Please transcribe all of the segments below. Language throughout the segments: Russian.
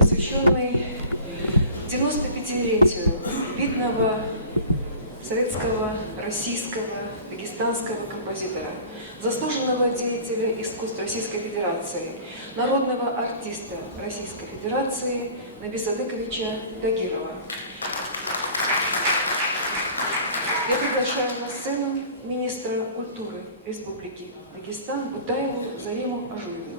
посвященный 95-летию видного советского, российского, дагестанского композитора, заслуженного деятеля искусств Российской Федерации, народного артиста Российской Федерации Наби Садыковича Дагирова. Я приглашаю на сцену министра культуры Республики Дагестан Бутаеву Зариму Ажуевну.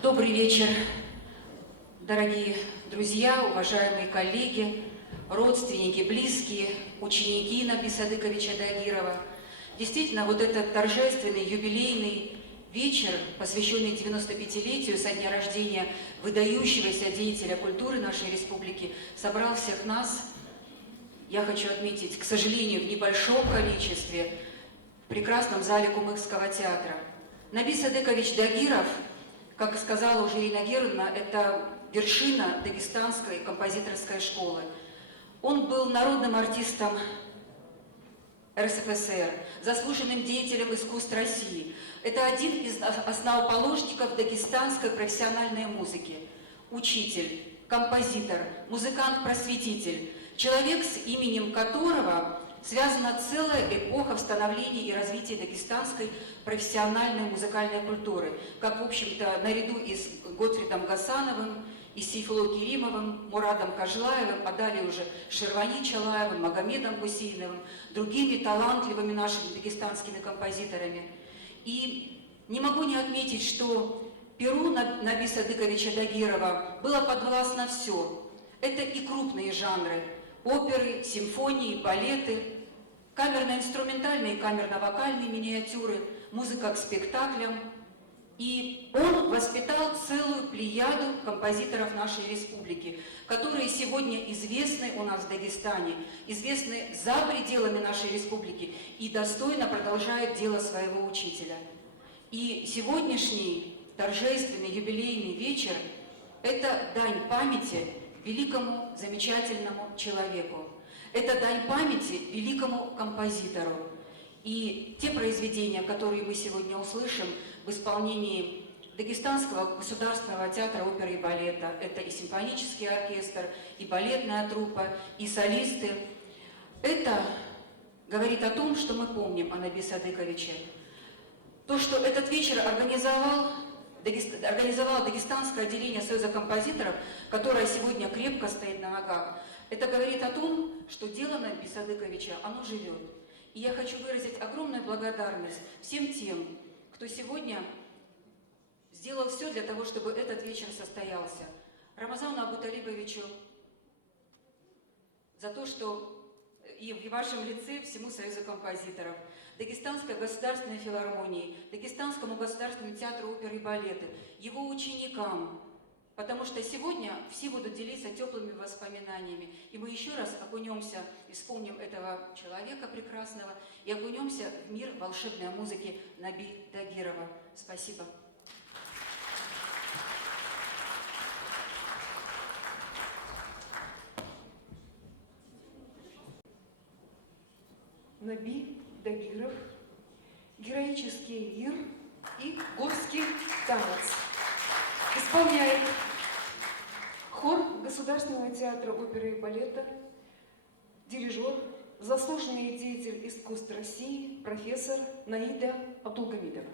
Добрый вечер, дорогие друзья, уважаемые коллеги, родственники, близкие, ученики Наби Садыковича Дагирова. Действительно, вот этот торжественный юбилейный вечер, посвященный 95-летию со дня рождения выдающегося деятеля культуры нашей республики, собрал всех нас, я хочу отметить, к сожалению, в небольшом количестве, в прекрасном зале Кумыкского театра. Наби Садыкович Дагиров, как и сказала уже Ирина Георгиевна, это вершина дагестанской композиторской школы. Он был народным артистом РСФСР, заслуженным деятелем искусств России. Это один из основоположников дагестанской профессиональной музыки. Учитель, композитор, музыкант-просветитель, человек, с именем которого связана целая эпоха в становлении и развитии дагестанской профессиональной музыкальной культуры, как, в общем-то, наряду и с Готфридом Гасановым, и с Сейфулло Керимовым, Мурадом Кажлаевым, а далее уже Шервани Чалаевым, Магомедом Гусейновым, другими талантливыми нашими дагестанскими композиторами. И не могу не отметить, что перу Наби Садыковича Дагирова было подвластно все. Это и крупные жанры – оперы, симфонии, балеты, камерно-инструментальные и камерно-вокальные миниатюры, музыка к спектаклям. И он воспитал целую плеяду композиторов нашей республики, которые сегодня известны у нас в Дагестане, известны за пределами нашей республики и достойно продолжают дело своего учителя. И сегодняшний торжественный юбилейный вечер – это дань памяти великому, замечательному человеку. Это дань памяти великому композитору. И те произведения, которые мы сегодня услышим в исполнении Дагестанского государственного театра оперы и балета, это и симфонический оркестр, и балетная труппа, и солисты, это говорит о том, что мы помним о Наби Садыковиче. То, что этот вечер организовало Дагестанское отделение Союза композиторов, которое сегодня крепко стоит на ногах, это говорит о том, что дело Наби Садыковича, оно живет. И я хочу выразить огромную благодарность всем тем, кто сегодня сделал все для того, чтобы этот вечер состоялся. Рамазану Абуталибовичу за то, что и в вашем лице всему Союзу композиторов, Дагестанской государственной филармонии, Дагестанскому государственному театру оперы и балета, его ученикам, потому что сегодня все будут делиться теплыми воспоминаниями. И мы еще раз окунемся и вспомним этого человека прекрасного, и окунемся в мир волшебной музыки Наби Дагирова. Спасибо. Наби Дагиров, героический лир и горский танец. Исполняет хор Государственного театра оперы и балета, дирижер, заслуженный деятель искусств России, профессор Наида Абдулгамидова.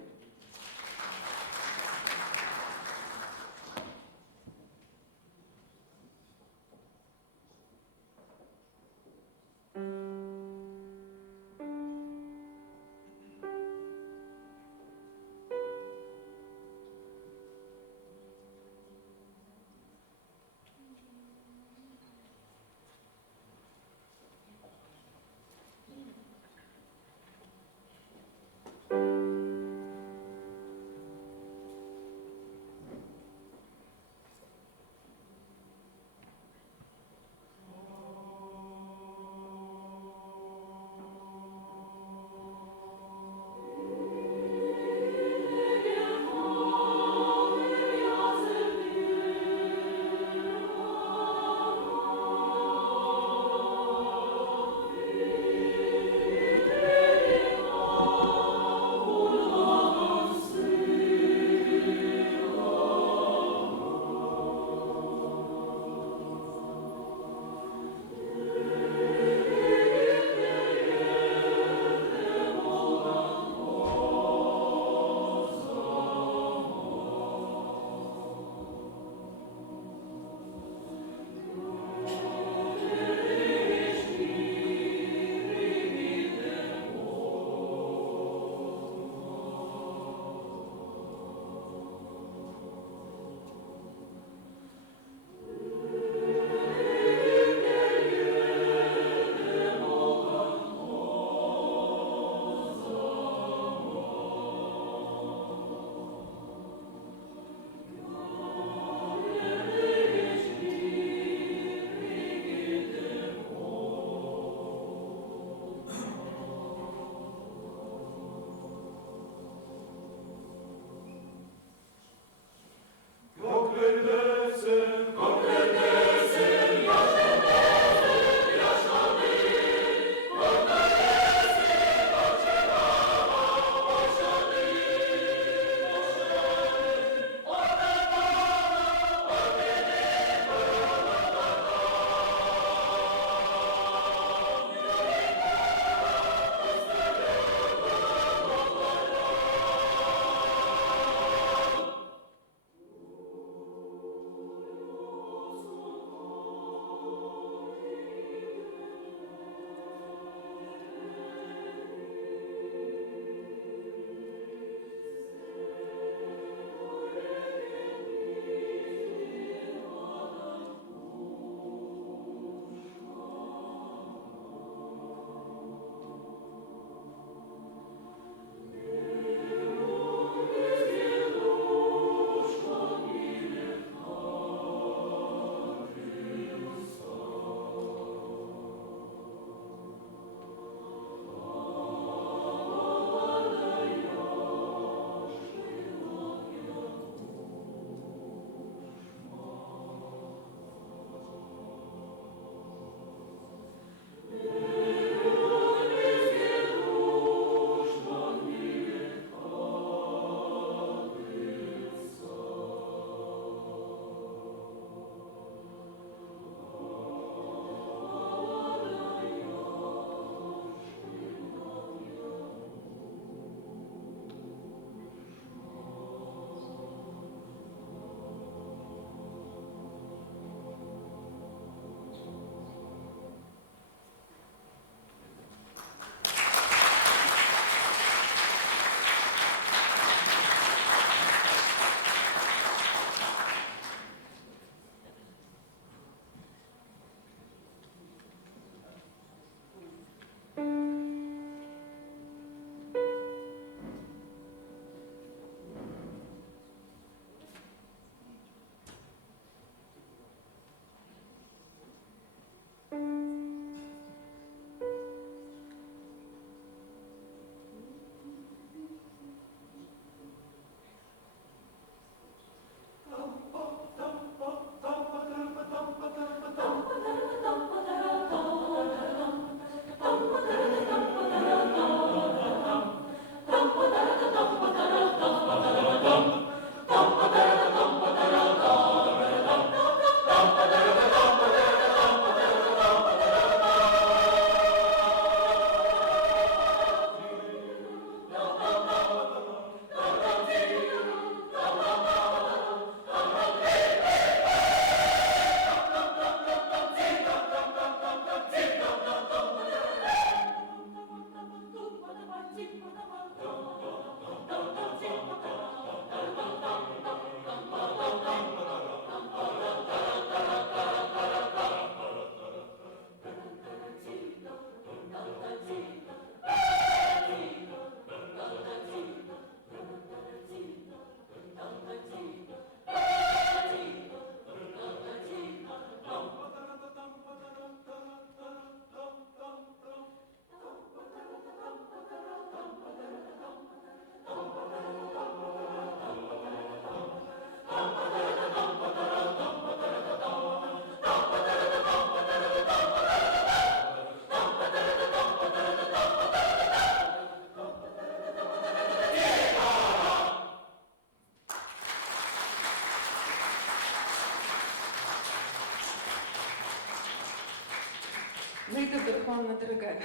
Романовна, дорогая,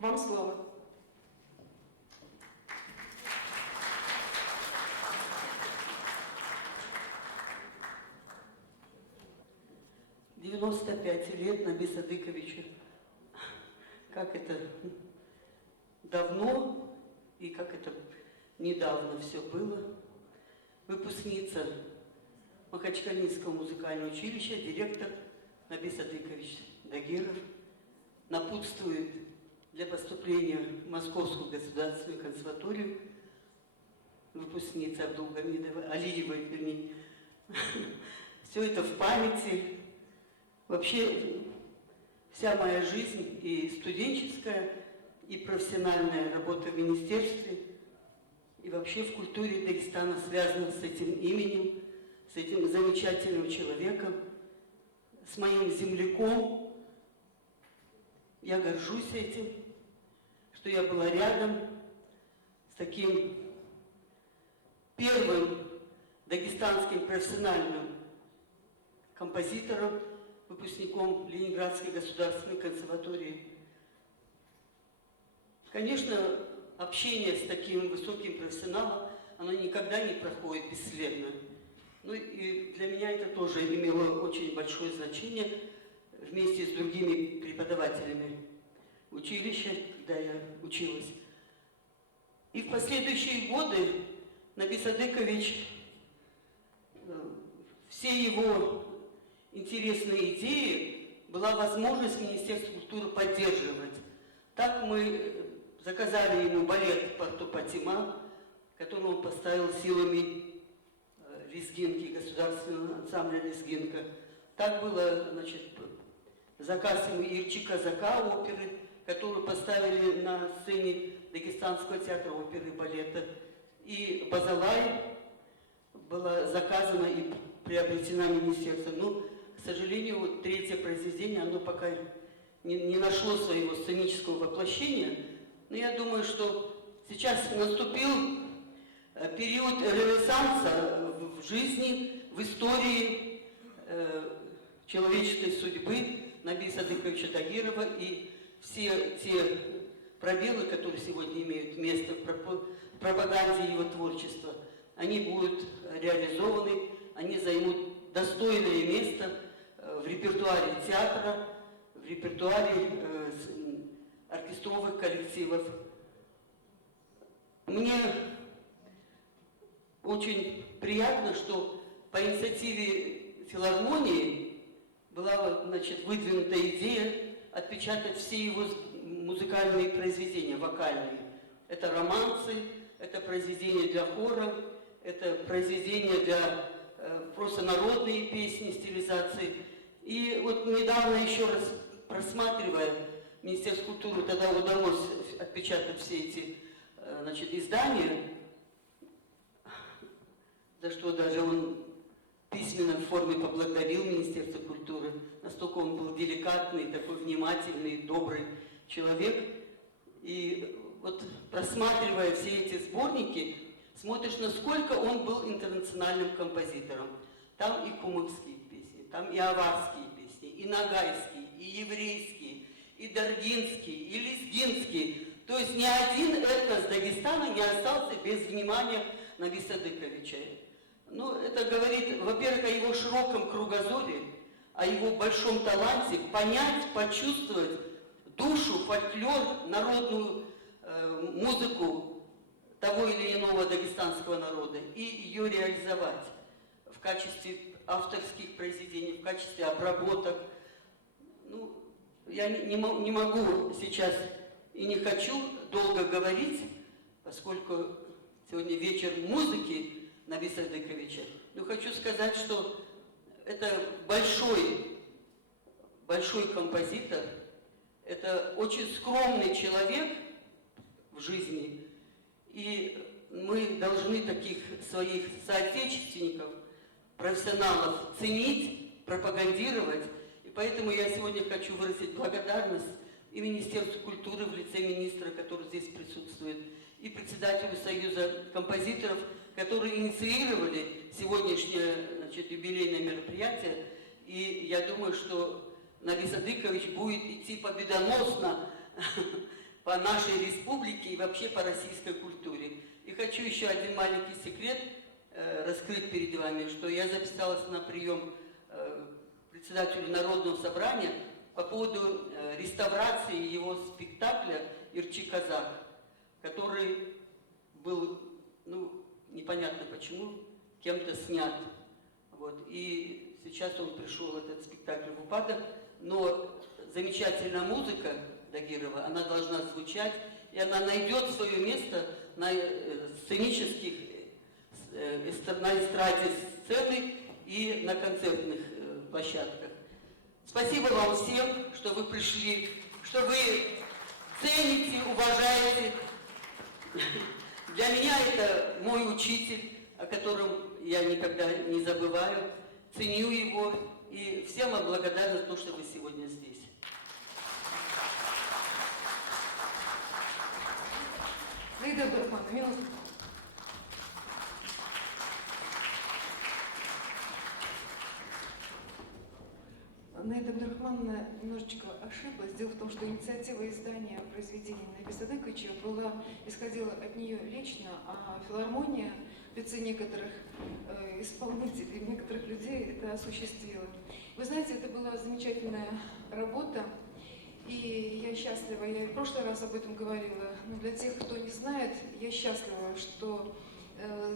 вам слово. — 95 лет Наби Садыковичу. Как это давно и как это недавно все было. Выпускница Махачкалинского музыкального училища, директор Наби Садыкович Дагиров напутствует для поступления в Московскую государственную консерваторию выпускница Абдулгамидова, Алиевой, вернее. Все это в памяти. Вообще, вся моя жизнь, и студенческая, и профессиональная работа в министерстве, и вообще в культуре Дагестана связана с этим именем, с этим замечательным человеком, с моим земляком. Я горжусь этим, что я была рядом с таким первым дагестанским профессиональным композитором, выпускником Ленинградской государственной консерватории. Конечно, общение с таким высоким профессионалом, оно никогда не проходит бесследно. Ну и для меня это тоже имело очень большое значение вместе с другими преподавателями училища, когда я училась. И в последующие годы Наби Садыкович, все его интересные идеи была возможность Министерства культуры поддерживать. Так мы заказали ему балет «Порту Патима», который он поставил силами Лезгинки, государственного ансамбля «Лезгинка». Так было, значит, заказ ему Ирчи Казака оперы, которую поставили на сцене Дагестанского театра оперы и балета. И «Базалай» была заказана и приобретена министерством. Но, к сожалению, вот третье произведение, оно пока не нашло своего сценического воплощения. Но я думаю, что сейчас наступил период ренессанса в жизни, в истории человеческой судьбы Наби Садыковича Дагирова, и все те пробелы, которые сегодня имеют место в пропаганде его творчества, они будут реализованы, они займут достойное место в репертуаре театра, в репертуаре оркестровых коллективов. Мне очень приятно, что по инициативе филармонии была, значит, выдвинута идея отпечатать все его музыкальные произведения, вокальные. Это романсы, это произведения для хора, это произведения для просто народные песни, стилизации. И вот недавно еще раз просматривая, Министерству культуры тогда удалось отпечатать все эти, значит, издания, за что даже он в письменной форме поблагодарил Министерство культуры. Настолько он был деликатный, такой внимательный, добрый человек. И вот просматривая все эти сборники, смотришь, насколько он был интернациональным композитором. Там и кумыкские песни, там и аварские песни, и нагайские, и еврейские, и даргинские, и лезгинские. То есть ни один этнос Дагестана не остался без внимания Наби Садыковича. Ну, это говорит, во-первых, о его широком кругозоре, о его большом таланте понять, почувствовать душу, фольклор, народную музыку того или иного дагестанского народа и ее реализовать в качестве авторских произведений, в качестве обработок. Ну, я не могу сейчас и не хочу долго говорить, поскольку сегодня вечер музыки Наби Садыковича. Но хочу сказать, что это большой композитор, это очень скромный человек в жизни, и мы должны таких своих соотечественников, профессионалов ценить, пропагандировать. И поэтому я сегодня хочу выразить благодарность и Министерству культуры в лице министра, который здесь присутствует, и председателю Союза композиторов, которые инициировали сегодняшнее, значит, юбилейное мероприятие. И я думаю, что Нави Садыкович будет идти победоносно по нашей республике и вообще по российской культуре. И хочу еще один маленький секрет раскрыть перед вами, что я записалась на прием к председателю Народного собрания по поводу реставрации его спектакля «Ирчи казак», который был, ну, непонятно почему, кем-то снят. Вот. И сейчас он пришел, этот спектакль, в упадок, но замечательная музыка Дагирова, она должна звучать, и она найдет свое место на сценических, на эстраде сцены и на концертных площадках. Спасибо вам всем, что вы пришли, что вы цените, уважаете. Для меня это мой учитель, о котором я никогда не забываю, ценю его, и всем вам благодарна за то, что вы сегодня здесь. Наида Абдурахмановна, минуту. Наида Абдурахмановна немножечко ошиблась. Дело в том, что инициатива издания произведений Нави Садыковича исходила от нее лично, а филармония в лице некоторых исполнителей, некоторых людей это осуществила. Вы знаете, это была замечательная работа, и я счастлива, я и в прошлый раз об этом говорила, но для тех, кто не знает, я счастлива, что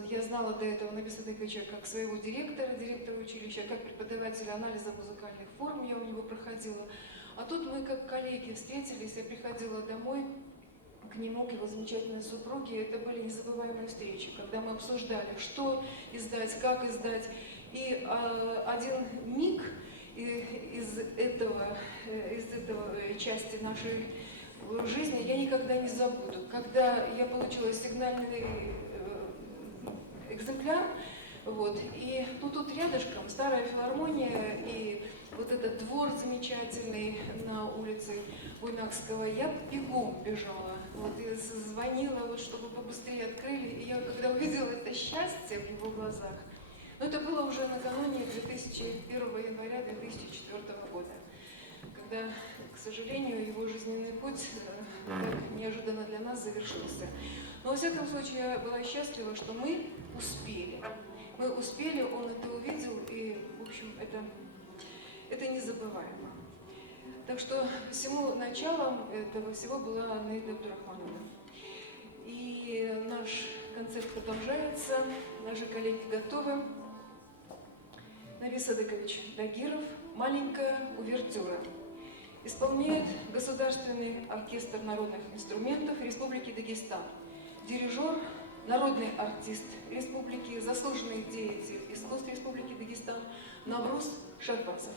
я знала до этого Нави Садыковича как своего директора училища, как преподавателя анализа музыкальных форм, я у него проходила. А тут мы как коллеги встретились, я приходила домой к нему, к его замечательной супруге. Это были незабываемые встречи, когда мы обсуждали, что издать, как издать. И один миг из этого части нашей жизни я никогда не забуду. Когда я получила сигнальный экземпляр, вот, и тут рядышком старая филармония и вот этот двор замечательный на улице Буйнакского, я бегом бежала, вот, и звонила, вот, чтобы побыстрее открыли, и я когда увидела это счастье в его глазах, но это было уже накануне 1 января 2004 года, когда, к сожалению, его жизненный путь так неожиданно для нас завершился. Но, во всяком случае, я была счастлива, что мы успели. Мы успели, он это увидел, и, в общем, это незабываемо. Так что всему началом этого всего была Наида Абдурахмановна. И наш концерт продолжается, наши коллеги готовы. Нави Садыкович Дагиров «Маленькая увертюра». Исполняет Государственный оркестр народных инструментов Республики Дагестан. Дирижер, народный артист республики, заслуженный деятель искусств Республики Дагестан Навруз Шарбазов.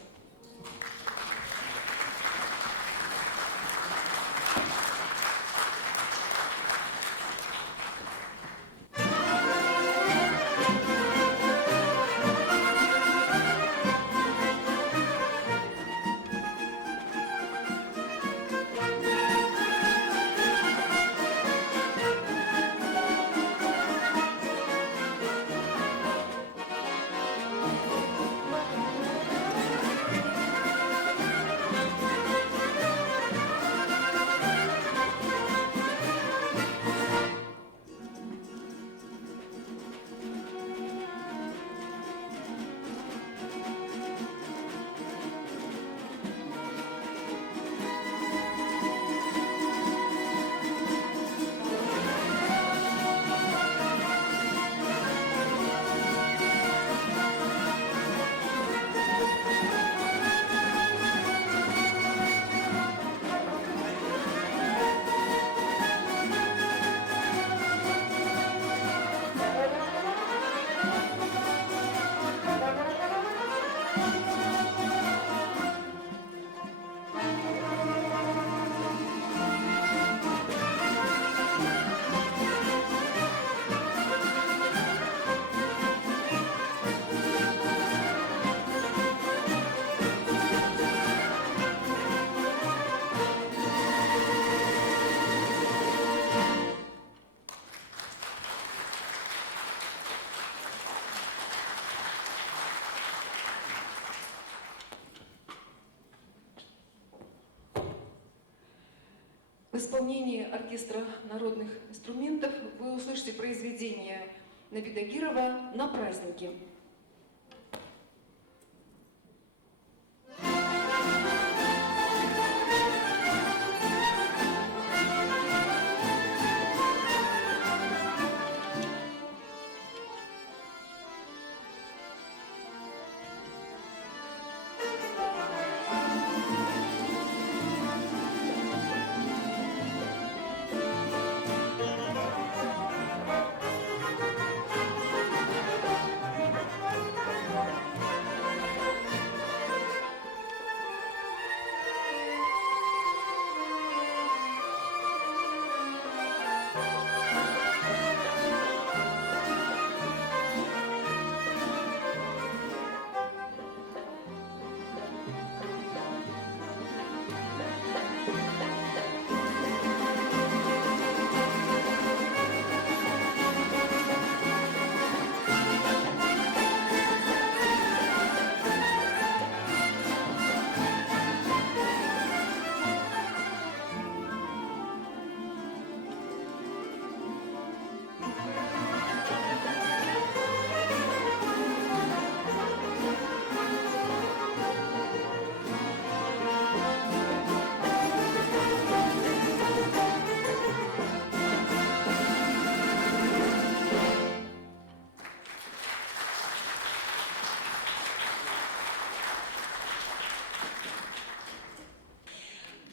исполнении оркестра народных инструментов вы услышите произведение Набида-Гирова «На праздники».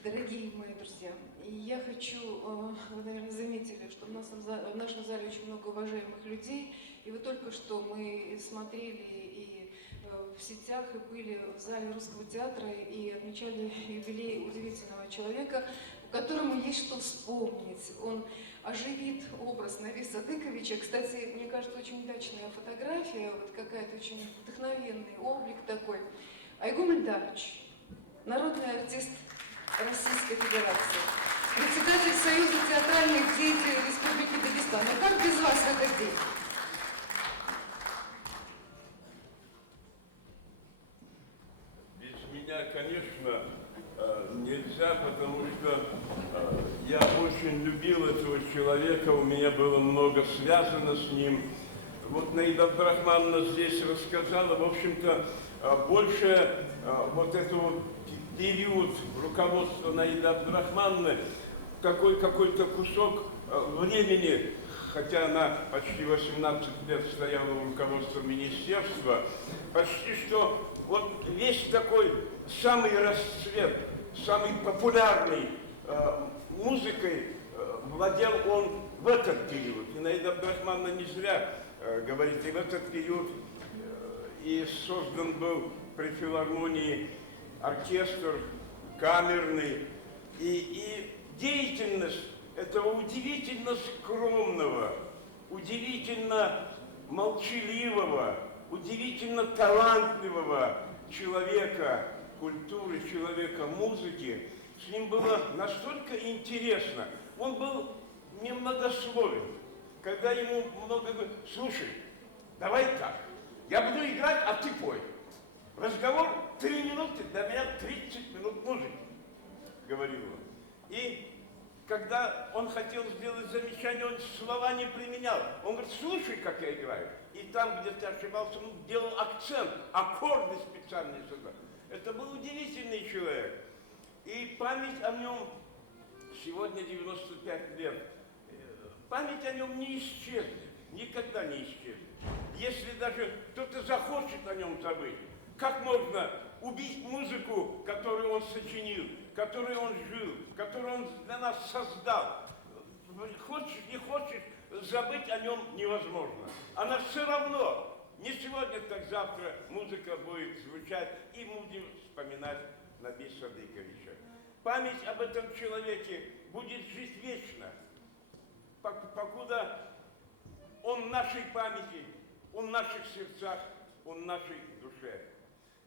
Дорогие мои друзья, я хочу, вы, наверное, заметили, что в нашем зале очень много уважаемых людей, и вы только что мы смотрели и в сетях, и были в зале Русского театра, и отмечали юбилей удивительного человека, которому есть что вспомнить. Он оживит образ Нави Садыковича. Кстати, мне кажется, очень удачная фотография, вот какая-то очень вдохновенный облик такой. Айгуль Эльдарович, народный артист Российской Федерации, председатель Союза театральных деятелей Республики Дагестан. Но как без вас в этот день? Без меня, конечно, нельзя, потому что я очень любил этого человека, у меня было много связано с ним. Вот Наида Абдрахмановна здесь рассказала, в общем-то, больше вот этого период руководства Наиды Абдрахмановны, какой-то кусок времени, хотя она почти 18 лет стояла в руководстве министерства, почти что вот весь такой самый расцвет, самый популярной музыкой владел он в этот период. И Наида Абдрахмановна не зря говорит, и в этот период и создан был при филармонии оркестр камерный, и деятельность этого удивительно скромного, удивительно молчаливого, удивительно талантливого человека культуры, человека музыки, с ним было настолько интересно. Он был немногословен. Когда ему много говорят, слушай, давай так, я буду играть, а ты пой. Разговор 3 минуты, для меня 30 минут музыки, говорил он. И когда он хотел сделать замечание, он слова не применял. Он говорит, слушай, как я играю. И там, где ты ошибался, он делал акцент, аккорды специальные создал. Это был удивительный человек. И память о нем, сегодня 95 лет, память о нем не исчезнет, никогда не исчезнет. Если даже кто-то захочет о нем забыть, как можно убить музыку, которую он сочинил, которой он жил, которую он для нас создал? Хочешь, не хочешь, забыть о нем невозможно. Она все равно, не сегодня, так завтра музыка будет звучать, и мы будем вспоминать Наби Садыковича. Память об этом человеке будет жить вечно, покуда он в нашей памяти, он в наших сердцах, он в нашей душе.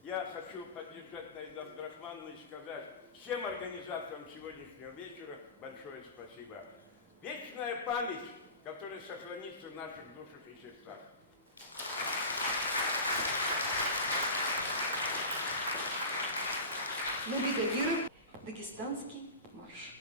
Я хочу поддержать Наиду Абдрахмановну и сказать всем организаторам сегодняшнего вечера большое спасибо. Вечная память, которая сохранится в наших душах и сердцах. Набида-Гиров, дагестанский марш.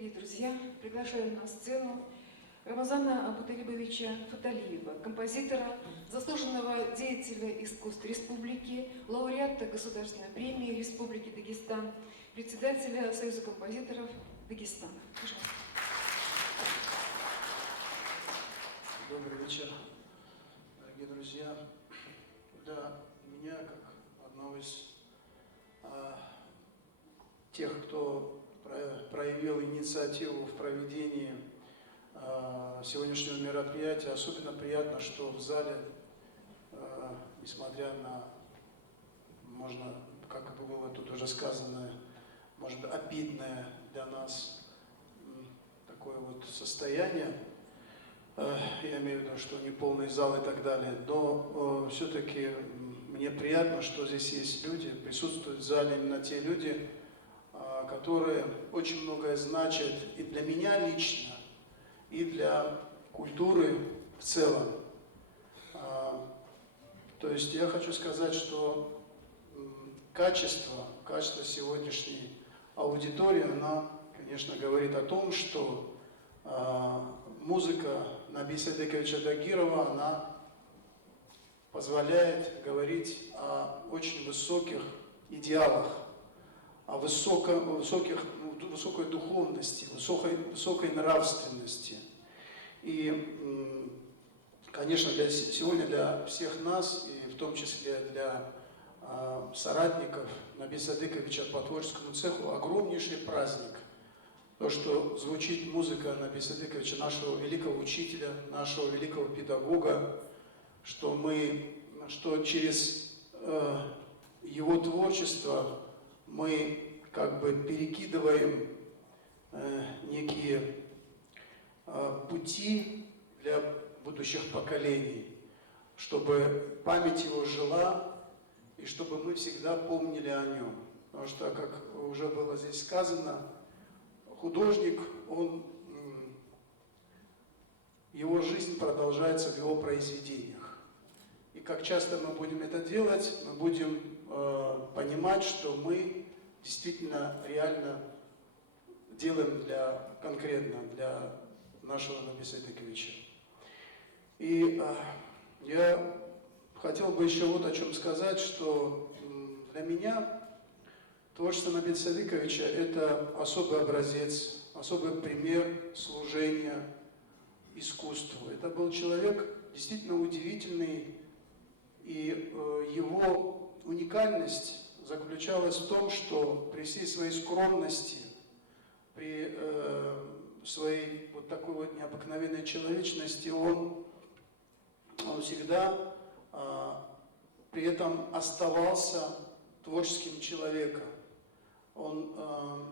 дорогие друзья, приглашаю на сцену Рамазана Абуталибовича Фаталиева, композитора, заслуженного деятеля искусств республики, лауреата Государственной премии Республики Дагестан, председателя Союза композиторов Дагестана. Пожалуйста. Добрый вечер, дорогие друзья. Для меня, как одного из тех, кто проявил инициативу в проведении сегодняшнего мероприятия, особенно приятно, что в зале, несмотря на, можно, как было тут уже сказано, может быть, обидное для нас такое вот состояние, я имею в виду, что не полный зал и так далее, но все-таки мне приятно, что здесь есть люди, присутствуют в зале именно те люди, которые очень многое значат и для меня лично, и для культуры в целом. То есть я хочу сказать, что качество сегодняшней аудитории, она, конечно, говорит о том, что музыка Наби Садыковича Дагирова, она позволяет говорить о очень высоких идеалах, о высокой духовности, высокой нравственности. И, конечно, сегодня для всех нас, и в том числе для соратников Наби Садыковича по творческому цеху, огромнейший праздник. То, что звучит музыка Наби Садыковича, нашего великого учителя, нашего великого педагога, что через его творчество мы как бы перекидываем некие пути для будущих поколений, чтобы память его жила и чтобы мы всегда помнили о нем. Потому что, как уже было здесь сказано, художник, его жизнь продолжается в его произведениях. И как часто мы будем это делать, мы будем понимать, что мы действительно реально делаем конкретно для нашего Наби Садыковича. И я хотел бы еще вот о чем сказать, что для меня творчество Наби Садыковича – это особый образец, особый пример служения искусству. Это был человек действительно удивительный, и его уникальность заключалась в том, что при всей своей скромности, при своей вот такой вот необыкновенной человечности, он всегда при этом оставался творческим человеком.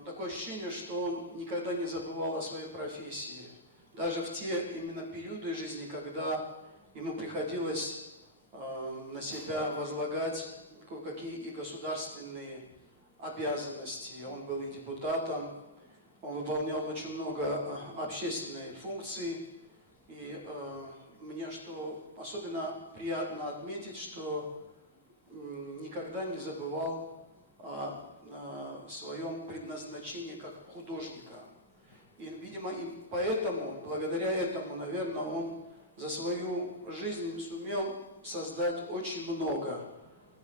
Такое ощущение, что он никогда не забывал о своей профессии. Даже в те именно периоды жизни, когда ему приходилось на себя возлагать кое-какие и государственные обязанности. Он был и депутатом, он выполнял очень много общественной функции. И мне что особенно приятно отметить, что никогда не забывал о своем предназначении как художника. И, видимо, и поэтому, благодаря этому, наверное, он за свою жизнь сумел создать очень много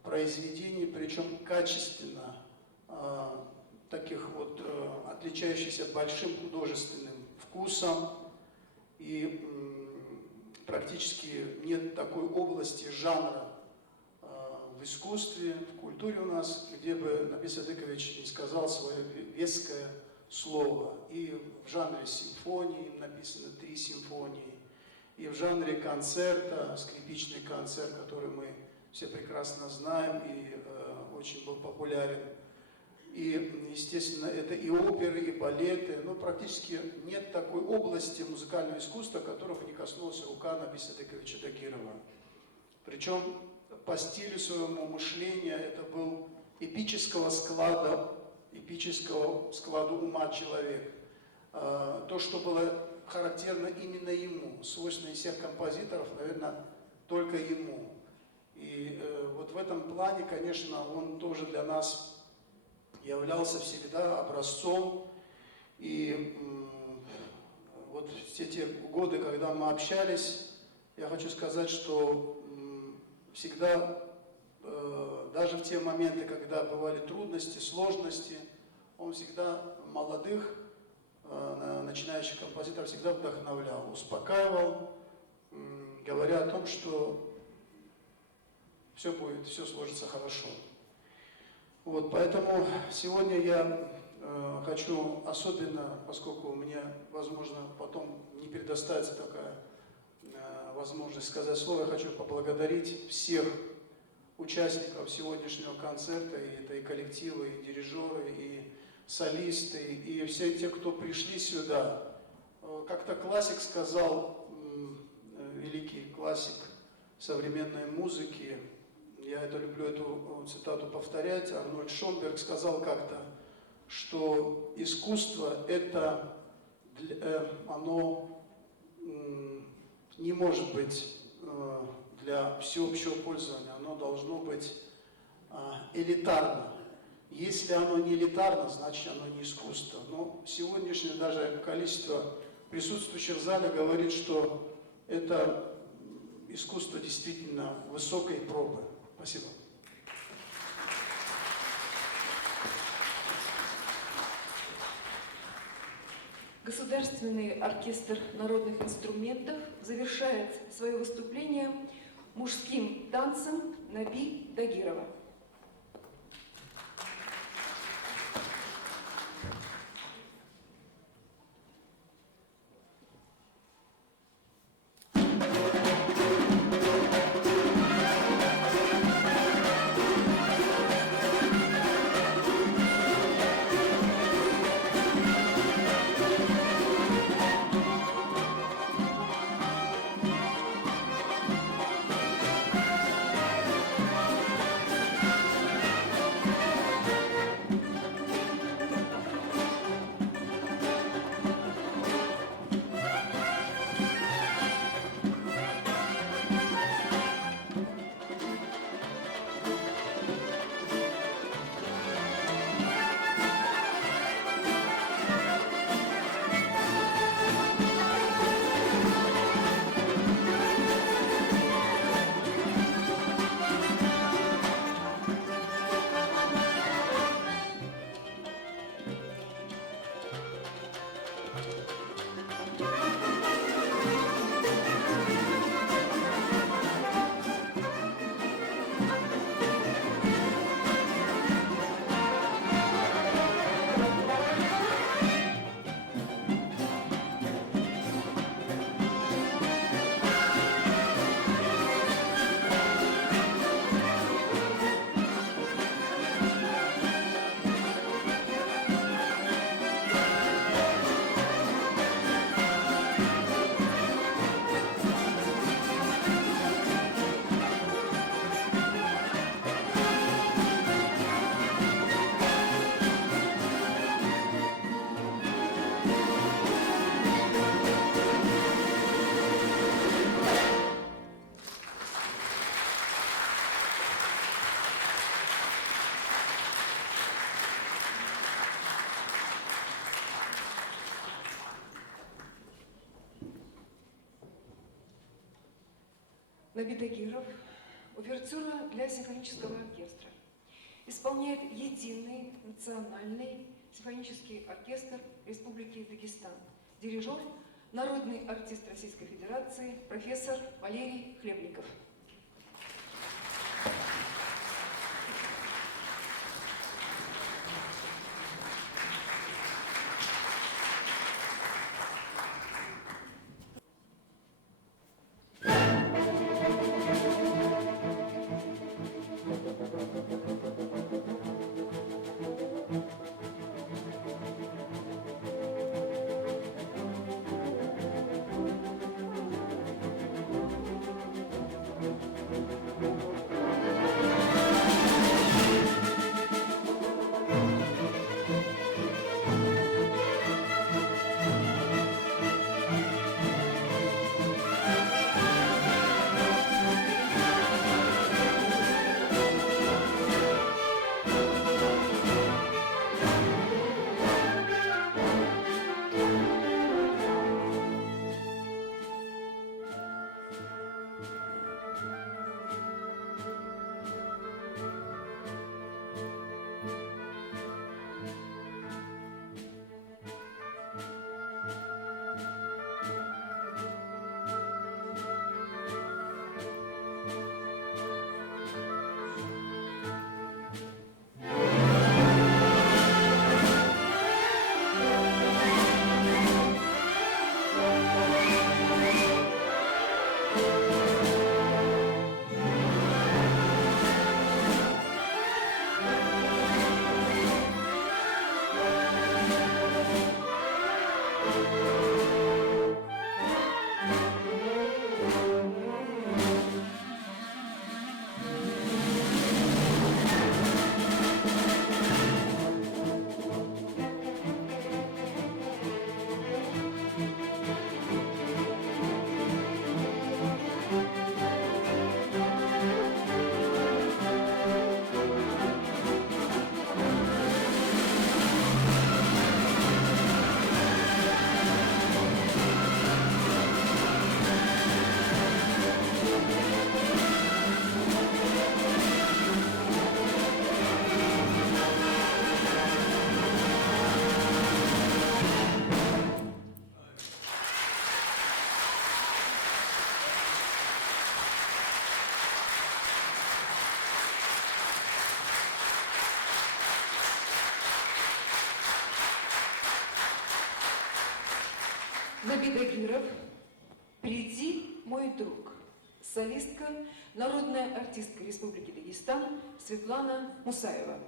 произведений, причем качественно, таких вот отличающихся большим художественным вкусом. И практически нет такой области жанра в искусстве, в культуре у нас, где бы Наби Садыкович не сказал свое веское слово. И в жанре симфонии им написано 3 симфонии, и в жанре концерта, скрипичный концерт, который мы все прекрасно знаем и очень был популярен. И, естественно, это и оперы, и балеты, но практически нет такой области музыкального искусства, которого не коснулся рука Наби Садыковича Дагирова. Причем по стилю своему мышления это был эпического склада ума человек. То, что было характерно именно ему, свойственно из всех композиторов, наверное, только ему. И вот в этом плане, конечно, он тоже для нас являлся всегда образцом. И вот все те годы, когда мы общались, я хочу сказать, что всегда, даже в те моменты, когда бывали трудности, сложности, он всегда молодых, начинающих композиторов всегда вдохновлял, успокаивал, говоря о том, что все будет, все сложится хорошо. Вот, поэтому сегодня я хочу особенно, поскольку мне, возможно, потом не предоставится такая возможность сказать слово, я хочу поблагодарить всех участников сегодняшнего концерта, и это и коллективы, и дирижеры, и солисты, и все те, кто пришли сюда. Как-то классик сказал, великий классик современной музыки, я это люблю, эту цитату повторять, Арнольд Шонберг сказал как-то, что искусство это, оно не может быть для всеобщего пользования, оно должно быть элитарно. Если оно не элитарно, значит оно не искусство. Но сегодняшнее даже количество присутствующих в зале говорит, что это искусство действительно высокой пробы. Спасибо. Государственный оркестр народных инструментов завершает свое выступление мужским танцем Наби Дагирова. Наби Дагиров, увертюра для симфонического оркестра, исполняет единый национальный симфонический оркестр Республики Дагестан. Дирижер – народный артист Российской Федерации, профессор Валерий Хлебников. Набидагиров, «Приди, мой друг», солистка, народная артистка Республики Дагестан Светлана Мусаева.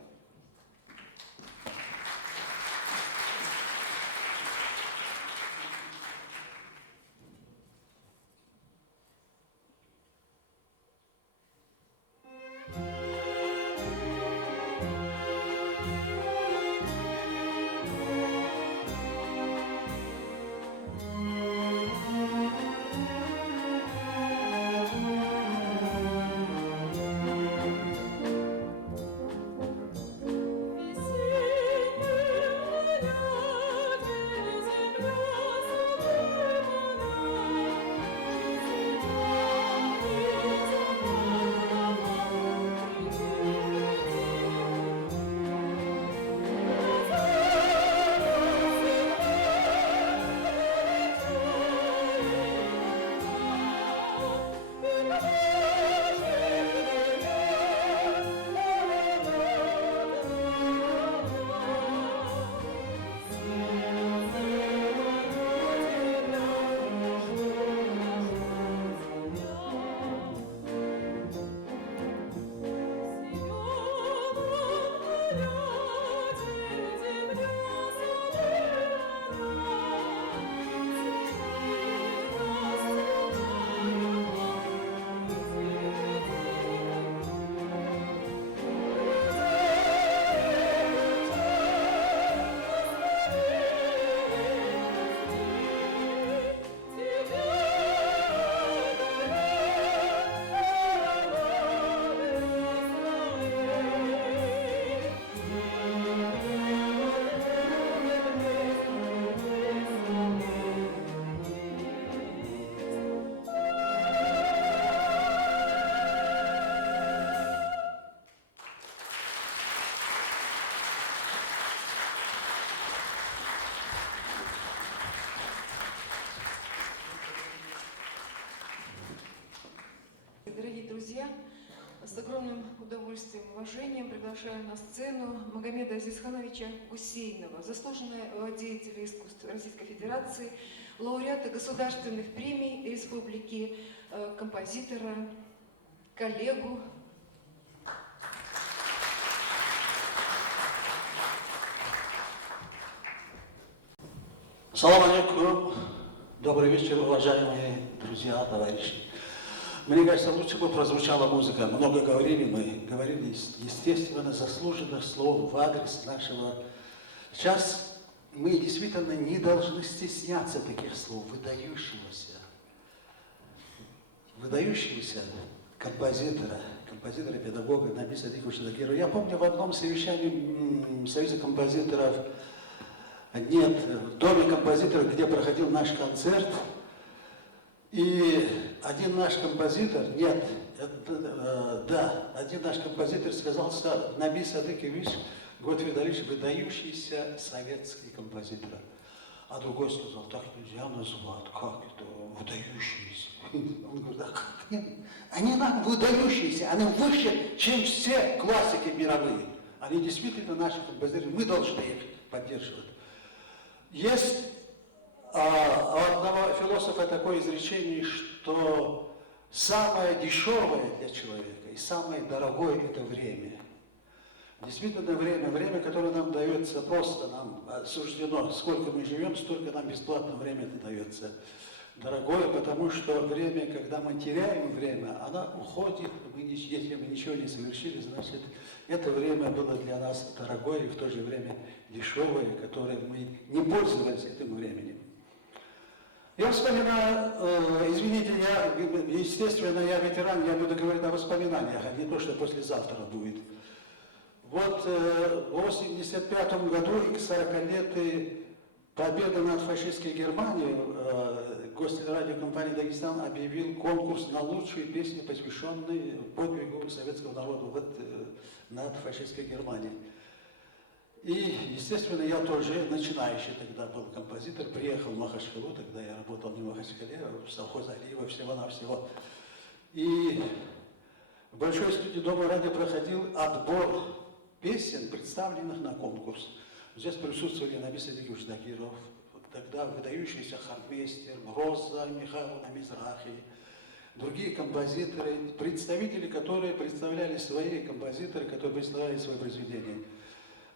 Дорогие друзья, с огромным удовольствием и уважением приглашаю на сцену Магомеда Азизхановича Гусейнова, заслуженного деятеля искусств Российской Федерации, лауреата государственных премий республики, композитора, коллегу. Салам алейкум. Добрый вечер, уважаемые друзья, товарищи. Мне кажется, лучше бы прозвучала музыка. Много говорили мы, говорили, естественно, заслуженных слов в адрес нашего. Сейчас мы действительно не должны стесняться таких слов, выдающегося композитора, педагога Набиса Садыковича Дагирова. Я помню, в одном совещании Союза композиторов нет, в доме композиторов, где проходил наш концерт, и один наш композитор сказал, что Набис Садыкович Готведалич выдающийся советский композитор. А другой сказал, так нельзя назвать, как это выдающийся? Он говорит, а как? Они нам выдающиеся, они выше, чем все классики мировые. Они действительно наши композиторы, мы должны их поддерживать. Есть у одного философа такое изречение, что самое дешевое для человека и самое дорогое – это время. Действительно, время, которое нам дается просто, нам суждено, сколько мы живем, столько нам бесплатно время это дается. Дорогое, потому что время, когда мы теряем время, оно уходит, если мы ничего не совершили, значит, это время было для нас дорогое и в то же время дешевое, которое мы не пользовались этим временем. Я вспоминаю, извините, естественно, я ветеран, я буду говорить о воспоминаниях, а не то, что послезавтра будет. Вот в 1985 году и к 40-летию победы над фашистской Германией Гостелерадиокомпания «Дагестан» объявил конкурс на лучшие песни, посвященные подвигу советского народа над фашистской Германией. И, естественно, я тоже начинающий тогда был композитор, приехал в Махачкалу, тогда я работал не в Махачкале, а в совхозе Алиева, всего-навсего. И в Большой студии Дома радио проходил отбор песен, представленных на конкурс. Здесь присутствовали Набис Садыкович Дагиров, тогда выдающийся хартмейстер Роза Михайловна Мизрахи, другие композиторы, представители, которые представляли свои композиторы, которые представляли свои произведения.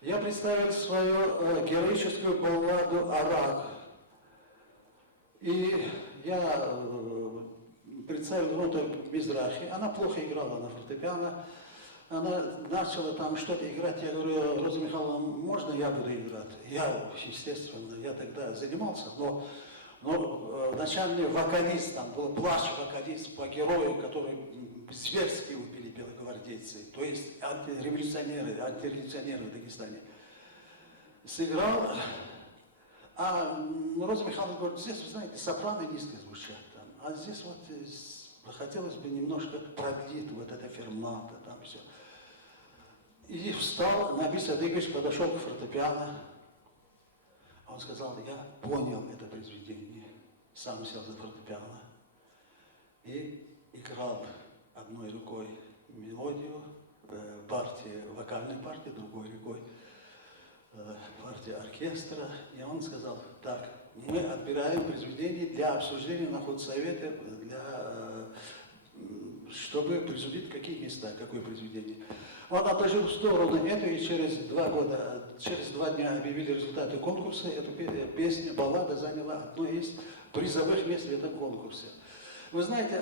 Я представил свою героическую балладу «Арак». И я представил Розу Мизрахи. Она плохо играла на фортепиано. Она начала там что-то играть. Я говорю: Роза Михайловна, можно я буду играть? Я, естественно, я тогда занимался, но начальный вокалист, там был плач-вокалист по герою, который зверски убили белогвардейцы, то есть антиреволюционеры в Дагестане. Сыграл, а Роза Михайловна говорит: здесь, вы знаете, сопрано низко звучат, там, а здесь вот хотелось бы немножко продлить вот это фермата, там все. И встал, Наби Садыкович подошел к фортепиано. Он сказал: я понял это произведение. Сам сел за фортепиано и играл одной рукой мелодию, вокальной партии, другой рукой партия оркестра. И он сказал: так, мы отбираем произведение для обсуждения на худсовете, чтобы присудить какие места, какое произведение. Он отложил в сторону это, и через 2 дня объявили результаты конкурса. Эта песня, баллада заняла одно из призовых мест в этом конкурсе. Вы знаете,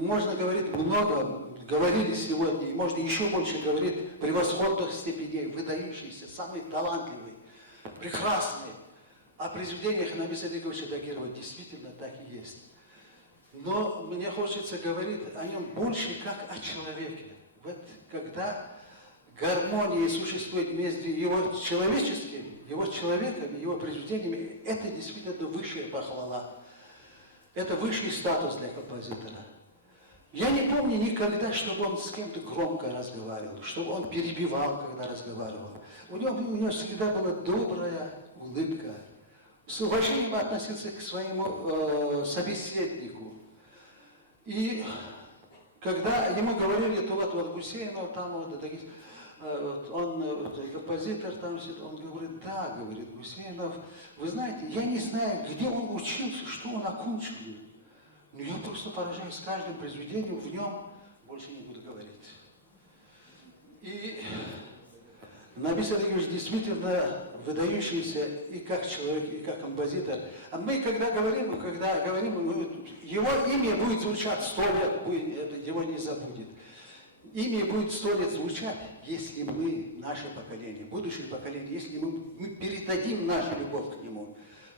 можно говорить много, говорили сегодня, и можно еще больше говорить превосходных степеней, выдающийся, самый талантливый, прекрасный. О произведениях Наби Садыковича Дагирова действительно так и есть. Но мне хочется говорить о нем больше как о человеке. Вот когда гармония существует между его человеческим, его человеком, его произведениями, это действительно высшая похвала. Это высший статус для композитора. Я не помню никогда, чтобы он с кем-то громко разговаривал, чтобы он перебивал, когда разговаривал. У него всегда была добрая улыбка. С уважением относился к своему собеседнику. И когда ему говорили, то вот Гусейнов, там он композитор, там сидит, он говорит: да, говорит Гусейнов, вы знаете, я не знаю, где он учился, что он окончил. Но я просто поражаюсь каждым произведением в нем, больше не буду говорить. И Наби Садыкович действительно выдающийся и как человек, и как композитор. А мы, когда говорим, его имя будет звучать 100 лет, его не забудет. Имя будет 100 лет звучать, если мы, наше поколение, будущее поколение, если мы передадим нашу любовь к нему.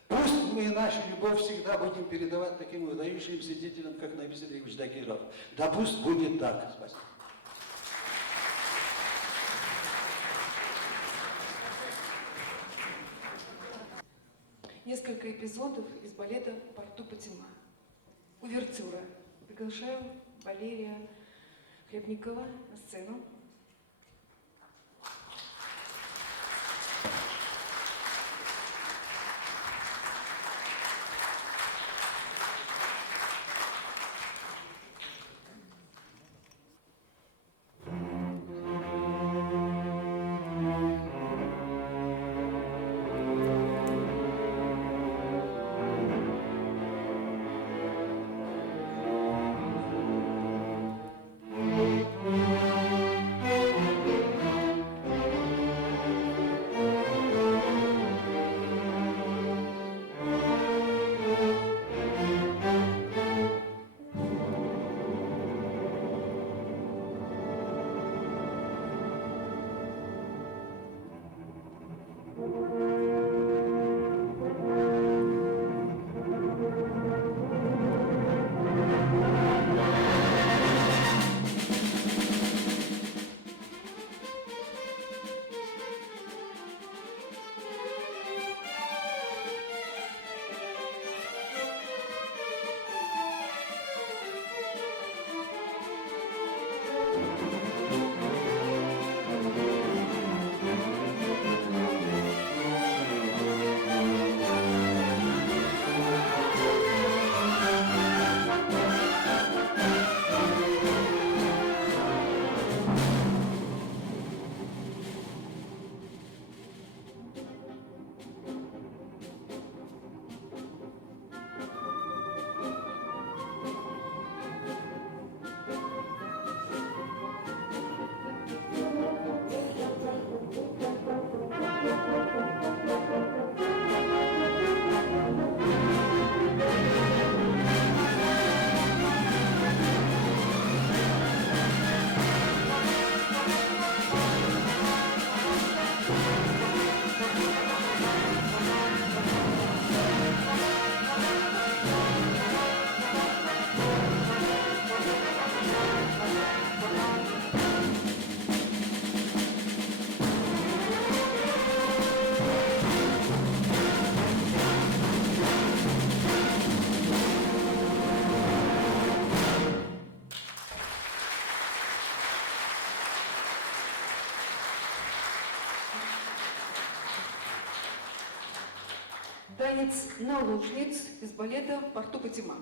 Пусть мы нашу любовь всегда будем передавать таким выдающимся деятелям, как Наби Садыкович Дагиров. Да пусть будет так. Спасибо. Несколько эпизодов из балета «Порту Патима». Увертюра. Приглашаю Валерия Хлебникова на сцену. танец наложниц из балета «Парту Патима».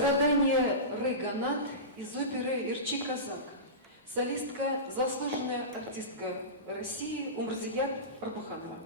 Страдания Рейганат из оперы «Ирчи Казак». Солистка, заслуженная артистка России Умрзият Арбуханова.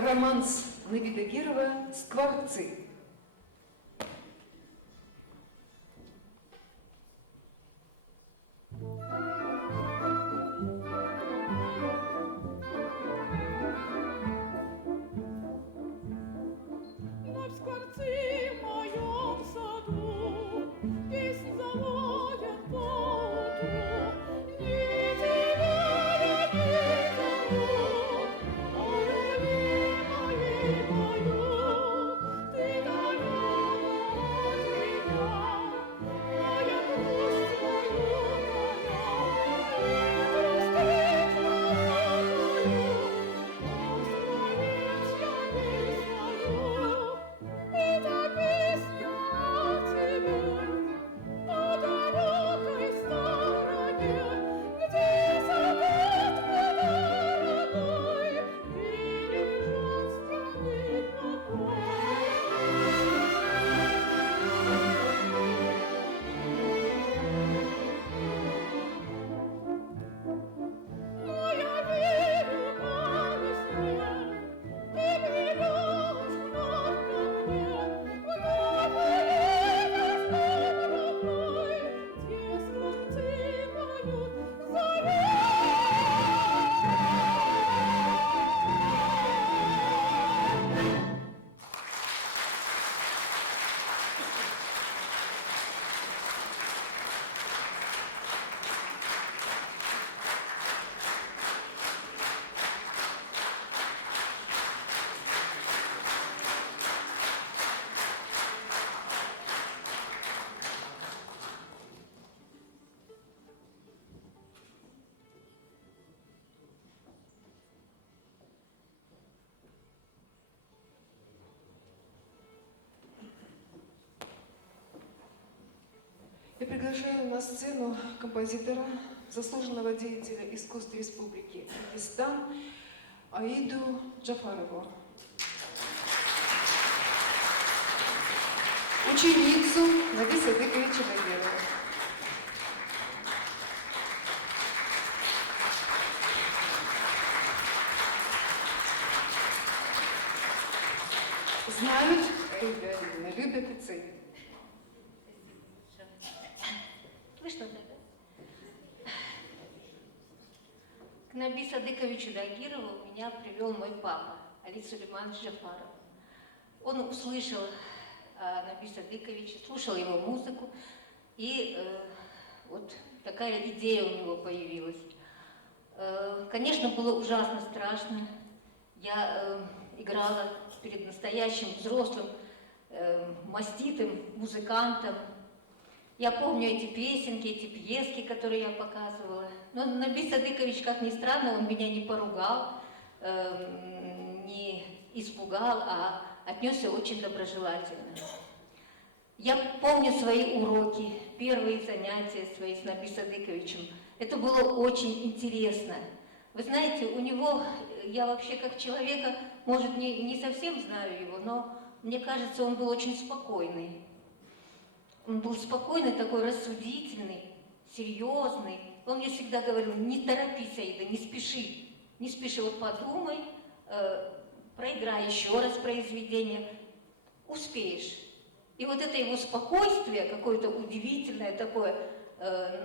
романс Навида Гирова «Скворцы». На скворцы в моем саду песнь заводят поутру. Не тебя я не зову, о любимой мою. Ты далека от меня, моя грусть твою гоня. И грустить мою, эта песня о тебе, о далекой стороне, где забыт мой дорогой и лежат страны покой. Но я верю по весне, ты придешь вновь ко мне, вновь улетишь над рукой, те скворцы поют Я приглашаю на сцену композитора, заслуженного деятеля искусств Республики Дагестан Аиду Джафарову. Ученицу Наби Садыковича Дагирова. Знают, любят и ценят. Слышно, да? К Наби Садыковичу Дагирову меня привел мой папа, Али Сулейманович Джафаров. Он услышал о Наби Садыковиче, слушал его музыку, и вот такая идея у него появилась. Конечно, было ужасно страшно. Я играла перед настоящим взрослым, маститым музыкантом. Я помню эти песенки, эти пьески, которые я показывала. Но Наби Садыкович, как ни странно, он меня не поругал, не испугал, а отнесся очень доброжелательно. Я помню свои уроки, первые занятия свои с Наби Садыковичем. Это было очень интересно. Вы знаете, у него, я вообще как человека, может, не совсем знаю его, но мне кажется, он был очень спокойный. Он был спокойный, такой рассудительный, серьезный. Он мне всегда говорил: не торопись, Аида, не спеши. Не спеши, вот подумай, проиграй еще раз произведение, успеешь. И вот это его спокойствие, какое-то удивительное такое,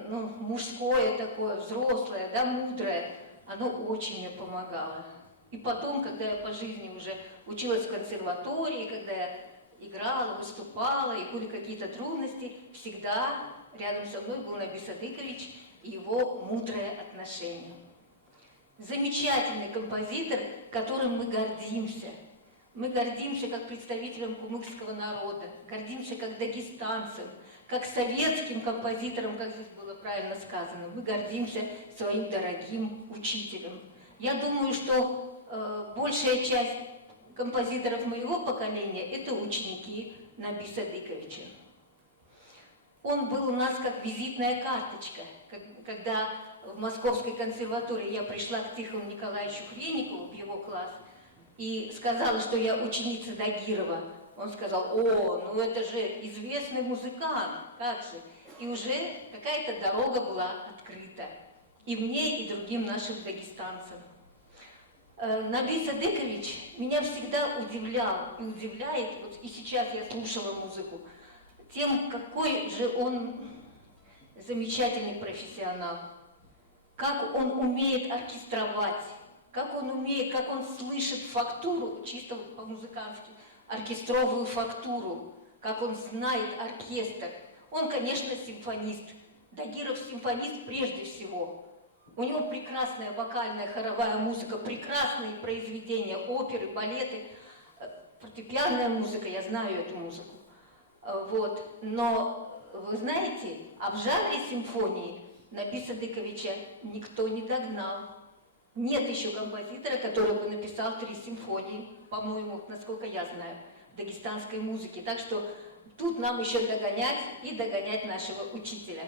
мужское такое, взрослое, да, мудрое, оно очень мне помогало. И потом, когда я по жизни уже училась в консерватории, когда я играла, выступала, и были какие-то трудности, всегда рядом со мной был Наби Садыкович и его мудрое отношение. Замечательный композитор, которым мы гордимся. Мы гордимся как представителем кумыкского народа, гордимся как дагестанцем, как советским композитором, как здесь было правильно сказано. Мы гордимся своим дорогим учителем. Я думаю, что большая часть композиторов моего поколения – это ученики Наби Садыковича. Он был у нас как визитная карточка. Когда в Московской консерватории я пришла к Тихону Николаевичу Хреникову в его класс и сказала, что я ученица Дагирова, он сказал: о, ну это же известный музыкант, как же. И уже какая-то дорога была открыта и мне, и другим нашим дагестанцам. Наби Садыкович меня всегда удивлял и удивляет, вот и сейчас я слушала музыку, тем, какой же он замечательный профессионал, как он умеет оркестровать, как он умеет, как он слышит фактуру, чисто вот по-музыкански, оркестровую фактуру, как он знает оркестр. Он, конечно, симфонист. Дагиров симфонист прежде всего. У него прекрасная вокальная хоровая музыка, прекрасные произведения, оперы, балеты, фортепианная музыка, я знаю эту музыку. Вот. Но, вы знаете, а в жанре симфонии Наби Садыковича никто не догнал. Нет еще композитора, который бы написал 3 симфонии, по-моему, насколько я знаю, дагестанской музыки. Так что тут нам еще догонять и догонять нашего учителя.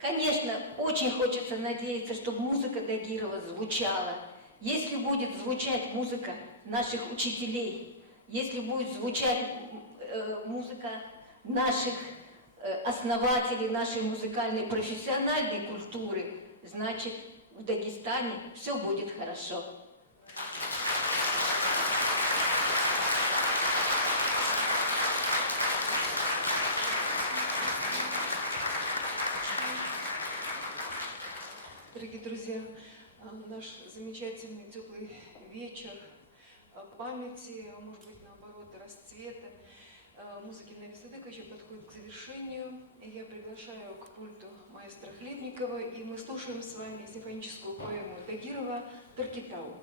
Конечно, очень хочется надеяться, чтобы музыка Дагирова звучала. Если будет звучать музыка наших учителей, если будет звучать музыка наших основателей нашей музыкальной профессиональной культуры, значит, в Дагестане все будет хорошо. Дорогие друзья, наш замечательный теплый вечер памяти, а может быть наоборот расцвета музыки Наби Садыковича подходит к завершению. И я приглашаю к пульту маэстро Хлебникова, и мы слушаем с вами симфоническую поэму Дагирова «Таркитау».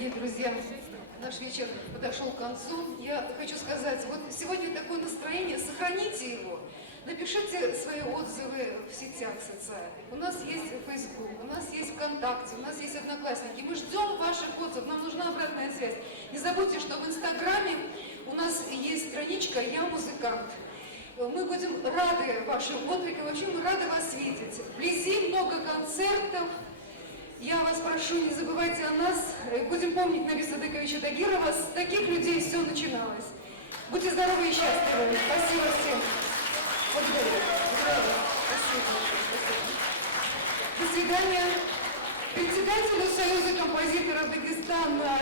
дорогие друзья, наш вечер подошел к концу. Я хочу сказать, вот сегодня такое настроение, сохраните его. Напишите свои отзывы в сетях социальных. У нас есть Facebook, у нас есть ВКонтакте, у нас есть Одноклассники. Мы ждем ваших отзывов, нам нужна обратная связь. Не забудьте, что в Инстаграме у нас есть страничка «Я музыкант». Мы будем рады вашим откликам, вообще мы рады вас видеть. Вблизи много концертов. Я вас прошу, не забывайте о нас. Будем помнить Наби Садыковича Тагирова. С таких людей все начиналось. Будьте здоровы и счастливы. Спасибо всем. Благодарю. Здорово. Спасибо. До свидания. Председателю Союза композиторов Дагестана